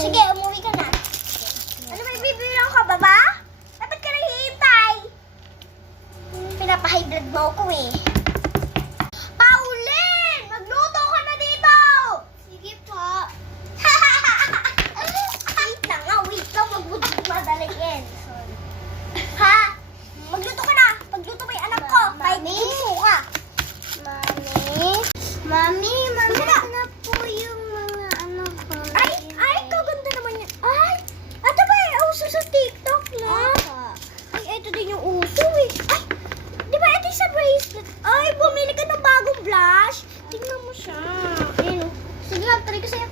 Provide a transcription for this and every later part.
sige, umuwi ka na. Ano may bibilang ka, baba? Dapat ka nang hihintay. Pinapa-high blood mo ko eh. Pauline! Magluto ka na dito! Sige po. Wait lang nga, wait lang. Magbudget madaliin. Ha? Magluto ka na. Magluto mo yung anak ko. Kahit ikso ka. Mami, na po yung mga ano ko. Ay, kaganda naman yan. Ay, ito ba yung uso sa TikTok na? Ay, ito din yung uso eh. Ay, di ba ito yung sa bracelet? Ay, bumili ka ng bagong blush. Tingnan mo siya. Ayun. Sige nga, try ko sa'yo.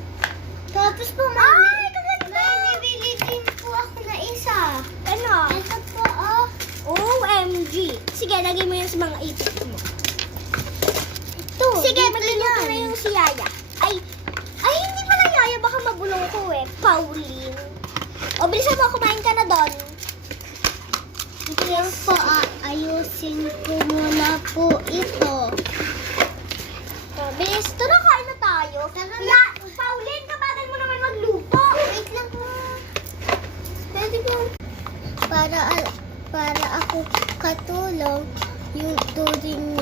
Tapos po, mami. Ay, kaganda. May bibili din po ako na isa. Ano? Ito po, oh. OMG. Sige, lagay mo yan sa mga ipit mo. Sige, magluluto na yung si Yaya. Ay, hindi pala Yaya. Baka mabulong ko eh. Pauline. O, bilisan mo. Kumain ka na doon. Yes po, ayusin ko muna po ito. Bilis. Tara, kain na tayo. Kuya, Pauline, kabagal mo naman magluto. Wait lang po. Pwede po. Para ako katulong, yung turing